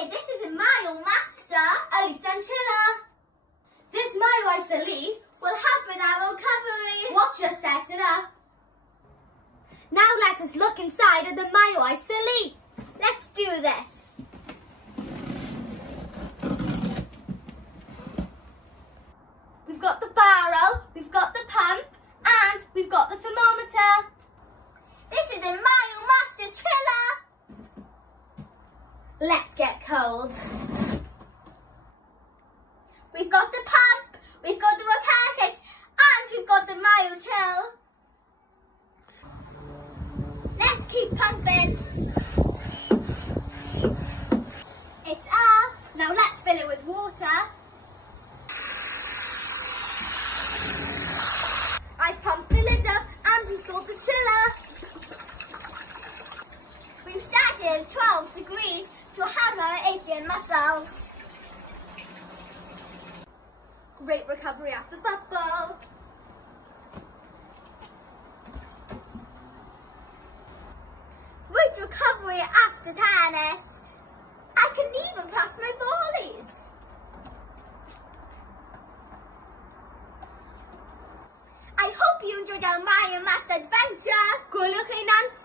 here, this is a MyoMaster Elite and Chiller. This MyoIce Elite will help with our recovery. Watch us set it up. Now let us look inside of the MyoIce Elite. Let's do this. We've got the barrel, we've got the pump, and we've got the thermometer. This is a MyoMaster Chiller. Let's get cold. We've got the pump, we've got the repair kit, and we've got the MyoChill. Let's keep pumping. It's up. Now let's fill it with water. I've pumped the lid up and installed the chiller. We've set it at 12 degrees to help our aching muscles. Great recovery after football. Great recovery after tennis. I can even pass my volleys. I hope you enjoyed our MyoMaster adventure. Good looking, Auntie.